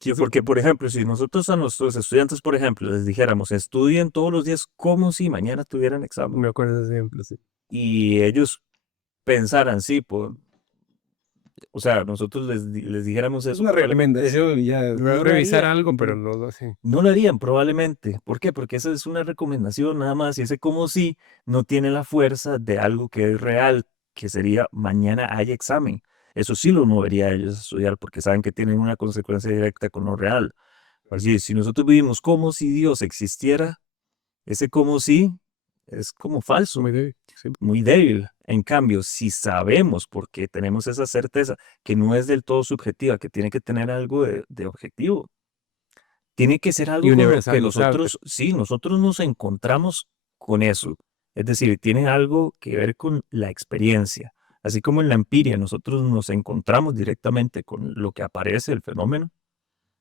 Sí, porque, por ejemplo, si nosotros a nuestros estudiantes, por ejemplo, les dijéramos, estudien todos los días como si mañana tuvieran examen, Me acuerdo siempre, sí. y ellos pensaran, sí, o sea, nosotros les dijéramos Es eso, una recomendación y ya, no lo revisar haría. algo, pero Ujú. no lo harían probablemente. ¿Por qué? Porque esa es una recomendación nada más, y ese como si no tiene la fuerza de algo que es real, que sería mañana hay examen. Eso sí lo movería a ellos a estudiar porque saben que tienen una consecuencia directa con lo real. Así, si nosotros vivimos como si Dios existiera, ese como si es como falso, Muy débil, sí. muy débil. En cambio, si sabemos, porque tenemos esa certeza, que no es del todo subjetiva, que tiene que tener algo de objetivo, tiene que ser Y algo con lo que universal, claro. nosotros, sí, nosotros nos encontramos con eso. Es decir, tiene algo que ver con la experiencia. Así como en la empiria nosotros nos encontramos directamente con lo que aparece, el fenómeno,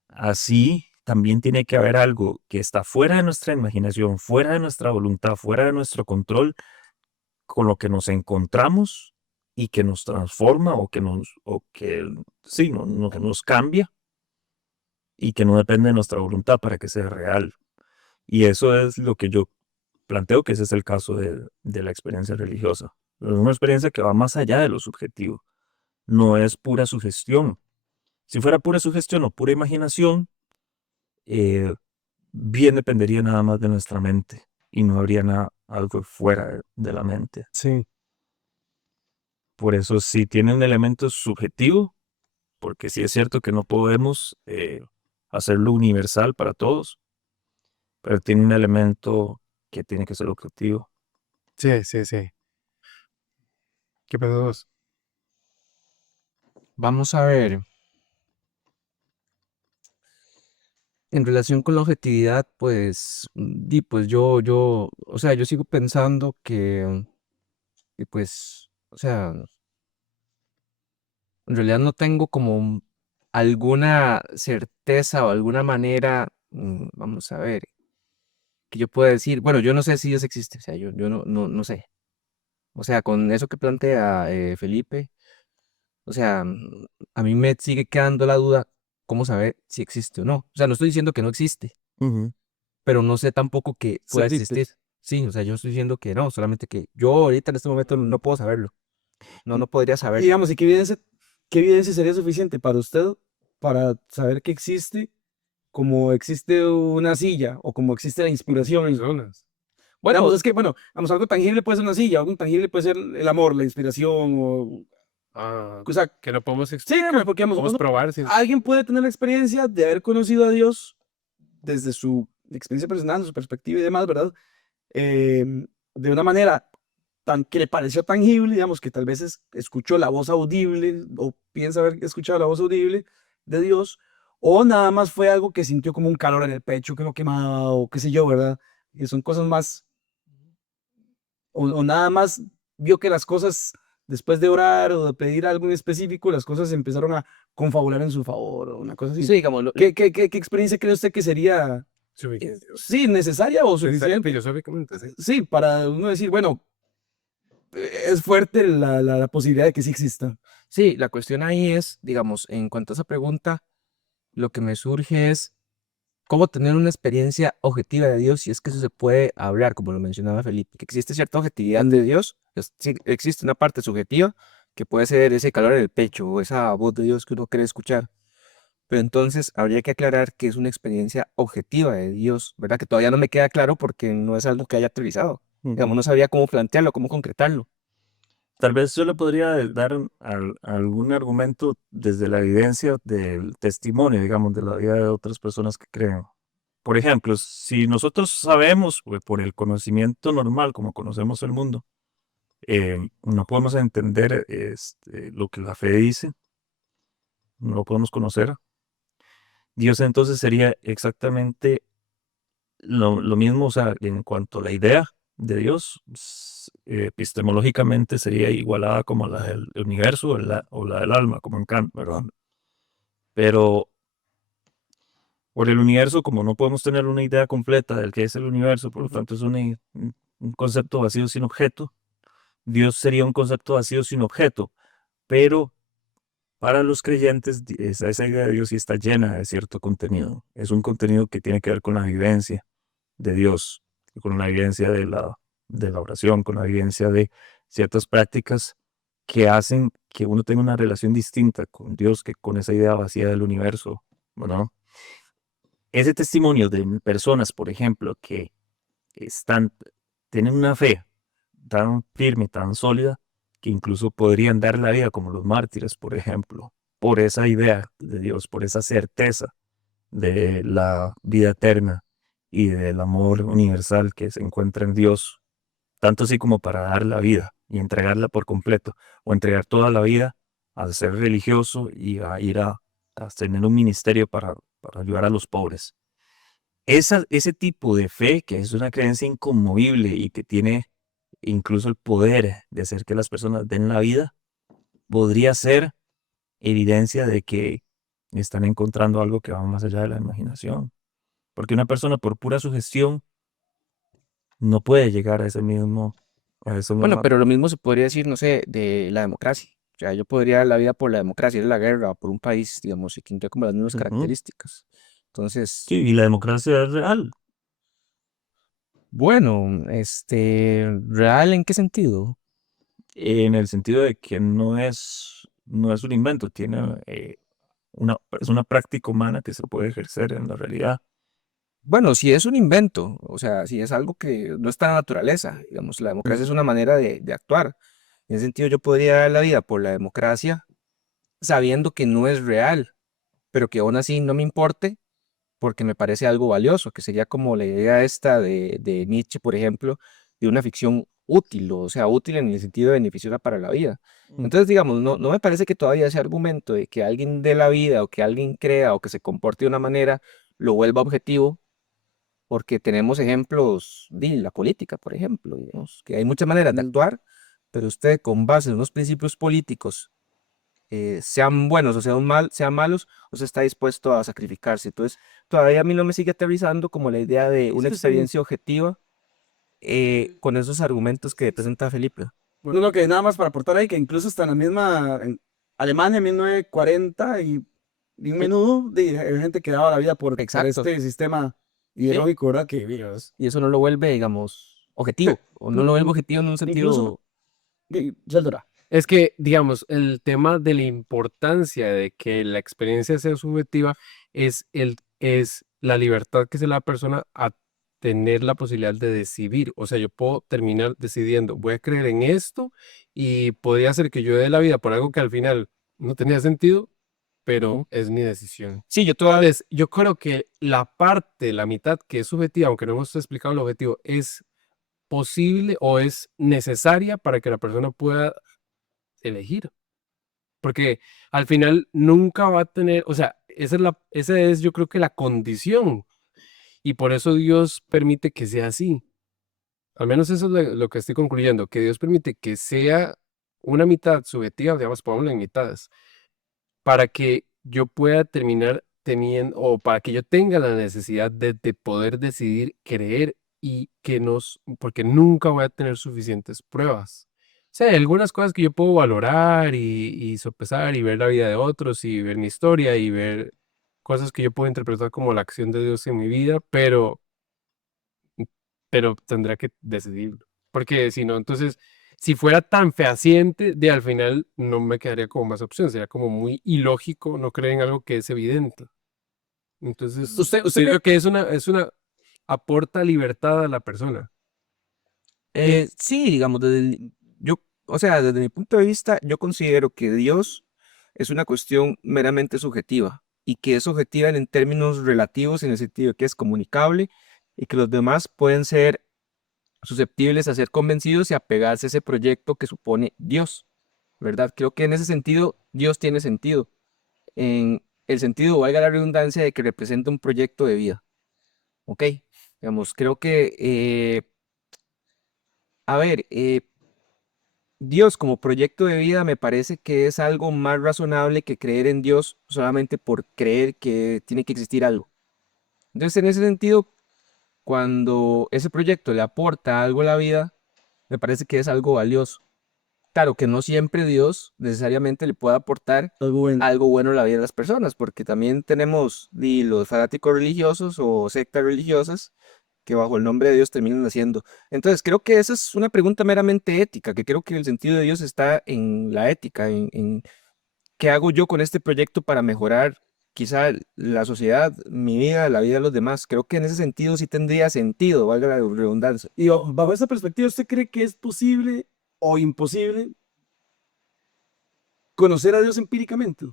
así también tiene que haber algo que está fuera de nuestra imaginación, fuera de nuestra voluntad, fuera de nuestro control, con lo que nos encontramos y que nos transforma o que sí, que nos cambia y que no depende de nuestra voluntad para que sea real. Y eso es lo que yo planteo que ese es el caso de la experiencia religiosa. Es una experiencia que va más allá de lo subjetivo. No es pura sugestión. Si fuera pura sugestión o pura imaginación, eh, bien dependería nada más de nuestra mente y no habría nada, algo fuera de la mente. Sí. Por eso sí tiene un elemento subjetivo, porque sí es cierto que no podemos hacerlo universal para todos, pero tiene un elemento que tiene que ser objetivo. Sí, sí, sí. ¿Qué pedo vos? Vamos a ver, en relación con la objetividad, pues, pues o sea, yo sigo pensando que pues, o sea, en realidad no tengo como alguna certeza o alguna manera, vamos a ver, que yo pueda decir, bueno, yo no sé si Dios existe, o sea, yo no sé. O sea, con eso que plantea Felipe, o sea, a mí me sigue quedando la duda, ¿cómo saber si existe o no? O sea, no estoy diciendo que no existe, Ujú. pero no sé tampoco que Se pueda existe. existir. Sí, o sea, yo estoy diciendo que no, solamente que yo ahorita en este momento no puedo saberlo. No, no podría Y saberlo. digamos, ¿y qué evidencia sería suficiente para usted para saber que existe como existe una silla o como existe la inspiración en personas? Digamos, Bueno, es que, bueno, vamos, algo tangible puede ser una silla, algo intangible puede ser el amor, la inspiración o sea, que no podemos sí, digamos, porque digamos, probar si alguien puede tener la experiencia de haber conocido a Dios desde su experiencia personal, su perspectiva y demás, ¿verdad? De una manera que le pareció tangible, digamos, que tal vez escuchó la voz audible o piensa haber escuchado la voz audible de Dios, o nada más fue algo que sintió como un calor en el pecho, que lo quemaba, o qué sé yo, ¿verdad? Y son cosas más, o nada más vio que las cosas, después de orar o de pedir algo en específico, las cosas empezaron a confabular en su favor, o una cosa así. sí, digamos, ¿Qué experiencia cree usted que sería, sí, necesaria o suficiente? filosóficamente, sí. Sí, para uno decir, bueno, es fuerte la posibilidad de que sí exista. Sí, la cuestión ahí es, digamos, en cuanto a esa pregunta, lo que me surge es cómo tener una experiencia objetiva de Dios, si es que eso se puede hablar, como lo mencionaba Felipe, que existe cierta objetividad de Dios, sí, existe una parte subjetiva, que puede ser ese calor en el pecho o esa voz de Dios que uno quiere escuchar. Pero entonces habría que aclarar que es una experiencia objetiva de Dios, ¿verdad? Que todavía no me queda claro porque no es algo que haya aterrizado. Digamos, Ujú. no sabría cómo plantearlo, cómo concretarlo. Tal vez yo le podría dar algún argumento desde la evidencia del testimonio, digamos, de la vida de otras personas que creen. Por ejemplo, si nosotros sabemos, por el conocimiento normal, como conocemos el mundo, no podemos entender lo que la fe dice, no lo podemos conocer. Dios entonces sería exactamente lo mismo, o sea, en cuanto a la idea de Dios, epistemológicamente sería igualada como la del universo o la del alma, como en Kant, ¿verdad? Pero por el universo, como no podemos tener una idea completa del que es el universo, por lo tanto es un concepto vacío sin objeto, Dios sería un concepto vacío sin objeto, pero Para los creyentes, esa idea de Dios sí está llena de cierto contenido. Es un contenido que tiene que ver con la vivencia de Dios, con la vivencia de la oración, con la vivencia de ciertas prácticas que hacen que uno tenga una relación distinta con Dios que con esa idea vacía del universo, ¿no? Ese testimonio de personas, por ejemplo, que están, tienen una fe tan firme, tan sólida, que incluso podrían dar la vida como los mártires, por ejemplo, por esa idea de Dios, por esa certeza de la vida eterna y del amor universal que se encuentra en Dios, tanto así como para dar la vida y entregarla por completo, o entregar toda la vida a ser religioso y a ir a tener un ministerio para ayudar a los pobres. Ese tipo de fe, que es una creencia inconmovible y que tiene incluso el poder de hacer que las personas den la vida, podría ser evidencia de que están encontrando algo que va más allá de la imaginación. Porque una persona por pura sugestión no puede llegar a a esa Bueno, misma. pero lo mismo se podría decir, no sé, de la democracia. O sea, yo podría dar la vida por la democracia, ir a la guerra por un país, digamos, y que tendría como las mismas Ujú. características. Entonces, Sí, y la democracia es real, bueno, ¿real en qué sentido? en el sentido de que no es un invento, es una práctica humana que se puede ejercer en la realidad. Bueno, si es un invento, o sea, si es algo que no está en la naturaleza, digamos, la democracia es una manera de actuar. En ese sentido, yo podría dar la vida por la democracia sabiendo que no es real, pero que aún así no me importe porque me parece algo valioso, que sería como la idea esta de Nietzsche, por ejemplo, de una ficción útil, o sea, útil en el sentido de beneficiosa para la vida. Mm. Entonces, digamos, no me parece que todavía ese argumento de que alguien dé la vida o que alguien crea o que se comporte de una manera lo vuelva objetivo, porque tenemos ejemplos de la política, por ejemplo, digamos, que hay muchas maneras de Mm. actuar, pero usted con base en unos principios políticos sean buenos o sean malos, usted está dispuesto a sacrificarse. Entonces, todavía a mí no me sigue aterrizando como la idea de Es una que sí. experiencia objetiva con esos argumentos que presenta Felipe. Bueno, lo que nada más para aportar ahí, que incluso está en la misma, en Alemania en 1940 y bien Sí, menudo hay gente que daba la vida por exacto, este sistema sí. ideológico, ¿verdad? Que, Dios, Y eso no lo vuelve, digamos, pe- objetivo, o no lo vuelve objetivo en un incluso, sentido. Sheldora, Es que, digamos, el tema de la importancia de que la experiencia sea subjetiva es la libertad que se le da a la persona a tener la posibilidad de decidir. O sea, yo puedo terminar decidiendo, voy a creer en esto y podría ser que yo dé la vida por algo que al final no tenía sentido, pero Ujú. es mi decisión. Sí, yo todavía, Entonces, yo creo que la parte, la mitad que es subjetiva, aunque no hemos explicado el objetivo, es posible o es necesaria para que la persona pueda elegir, porque al final nunca va a tener, o sea, esa es yo creo que la condición, y por eso Dios permite que sea así. Al menos eso es lo que estoy concluyendo, que Dios permite que sea una mitad subjetiva, digamos, pongámoslo en mitades, para que yo pueda terminar teniendo, o para que yo tenga la necesidad de poder decidir creer y porque nunca voy a tener suficientes pruebas. O sea, hay algunas cosas que yo puedo valorar y sopesar y ver la vida de otros y ver mi historia y ver cosas que yo puedo interpretar como la acción de Dios en mi vida, pero tendrá que decidirlo. Porque si no, entonces, si fuera tan fehaciente, de al final no me quedaría como más opción, sería como muy ilógico no creer en algo que es evidente. Entonces, usted creo cree, que aporta libertad a la persona. sí, digamos, yo, o sea, desde mi punto de vista, yo considero que Dios es una cuestión meramente subjetiva y que es objetiva en términos relativos en el sentido de que es comunicable y que los demás pueden ser susceptibles a ser convencidos y apegarse a ese proyecto que supone Dios, ¿verdad? Creo que en ese sentido Dios tiene sentido, en el sentido, valga la redundancia, de que representa un proyecto de vida, ¿ok? Digamos, creo que, a ver, Dios como proyecto de vida me parece que es algo más razonable que creer en Dios solamente por creer que tiene que existir algo. Entonces, en ese sentido, cuando ese proyecto le aporta algo a la vida, me parece que es algo valioso. claro que no siempre Dios necesariamente le puede aportar Algo bueno. algo bueno a la vida de las personas, porque también tenemos los fanáticos religiosos o sectas religiosas que bajo el nombre de Dios terminan haciendo. Entonces, creo que esa es una pregunta meramente ética, que creo que el sentido de Dios está en la ética, en qué hago yo con este proyecto para mejorar quizá la sociedad, mi vida, la vida de los demás. Creo que en ese sentido sí tendría sentido, valga la redundancia. Y bajo esa perspectiva, ¿usted cree que es posible o imposible conocer a Dios empíricamente?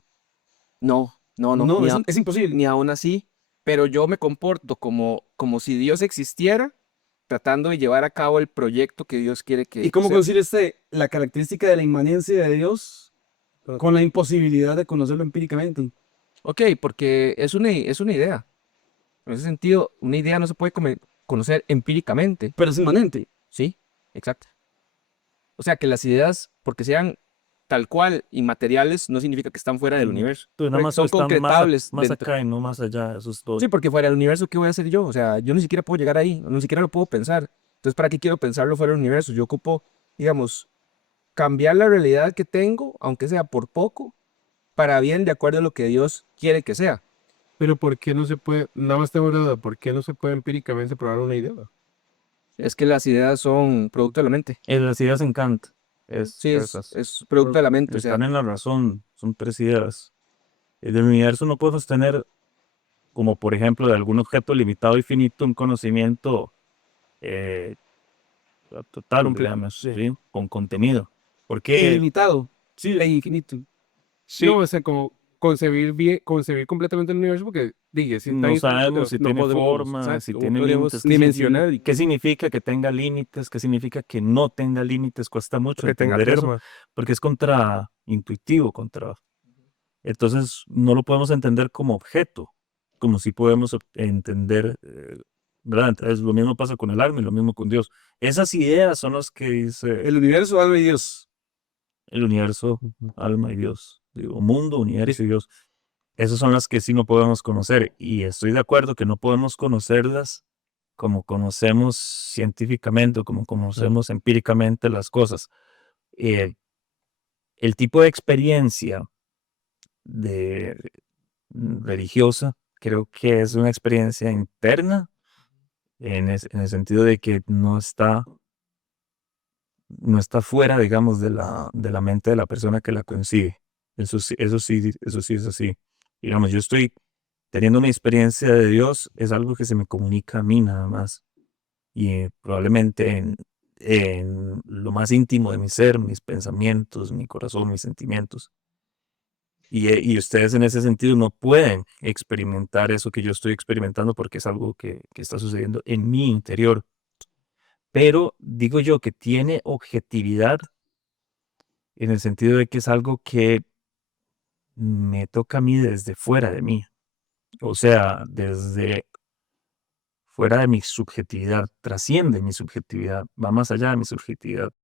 No, no, no, No, es imposible. ni aún así, pero yo me comporto como si Dios existiera, tratando de llevar a cabo el proyecto que Dios quiere ¿Y que cómo sea. concilia usted la característica de la inmanencia de Dios con la imposibilidad de conocerlo empíricamente? Ok, porque es una idea. En ese sentido, una idea no se puede conocer empíricamente. Pero es inmanente. Sí, exacto. O sea, que las ideas, porque sean tal cual inmateriales, no significa que están fuera del universo. Nada Porque más son están concretables más dentro. acá y no más allá, eso es todo. Sí, porque fuera del universo, ¿qué voy a hacer yo? O sea, yo ni siquiera puedo llegar ahí, ni siquiera lo puedo pensar. Entonces, ¿para qué quiero pensarlo fuera del universo? Yo ocupo, digamos, cambiar la realidad que tengo, aunque sea por poco, para bien de acuerdo a lo que Dios quiere que sea. Pero ¿por qué no se puede, nada más tengo una duda, ¿por qué no se puede empíricamente probar una idea? Es que las ideas son producto de la mente. Las ideas en Kant, Sí, esas. es producto de la mente. O sea, Están en la razón, son 3 ideas. Del universo no podemos tener, como por ejemplo, de algún objeto limitado y finito, un conocimiento eh, total, digamos, ¿sí? Con contenido. Porque Ilimitado. Sí, e infinito. No, o sea, como concebir completamente el universo, porque dije, si está no infinito, sabemos si no tiene podemos, forma, si exacto, no tiene podríamos límites, dimensionar y qué significa que tenga límites, qué significa que no tenga límites, cuesta mucho que tenga entender eso, forma. porque es contraintuitivo, entonces no lo podemos entender como objeto, como si podemos entender, ¿verdad? Entonces lo mismo pasa con el alma y lo mismo con Dios. Esas ideas son las que dice El universo, alma y Dios. el universo, alma y Dios, digo, mundo, universo y Dios. Esas son las que sí no podemos conocer y estoy de acuerdo que no podemos conocerlas como conocemos científicamente o como conocemos empíricamente las cosas. Eh, el tipo de experiencia de, religiosa creo que es una experiencia interna en el sentido de que no está fuera, digamos, de la mente de la persona que la concibe. Eso sí es así. Digamos, yo estoy teniendo una experiencia de Dios, es algo que se me comunica a mí nada más. Y probablemente en lo más íntimo de mi ser, mis pensamientos, mi corazón, mis sentimientos. Y ustedes en ese sentido no pueden experimentar eso que yo estoy experimentando porque es algo que está sucediendo en mi interior. Pero digo yo que tiene objetividad en el sentido de que es algo que me toca a mí desde fuera de mí. O sea, desde fuera de mi subjetividad, trasciende mi subjetividad, va más allá de mi subjetividad.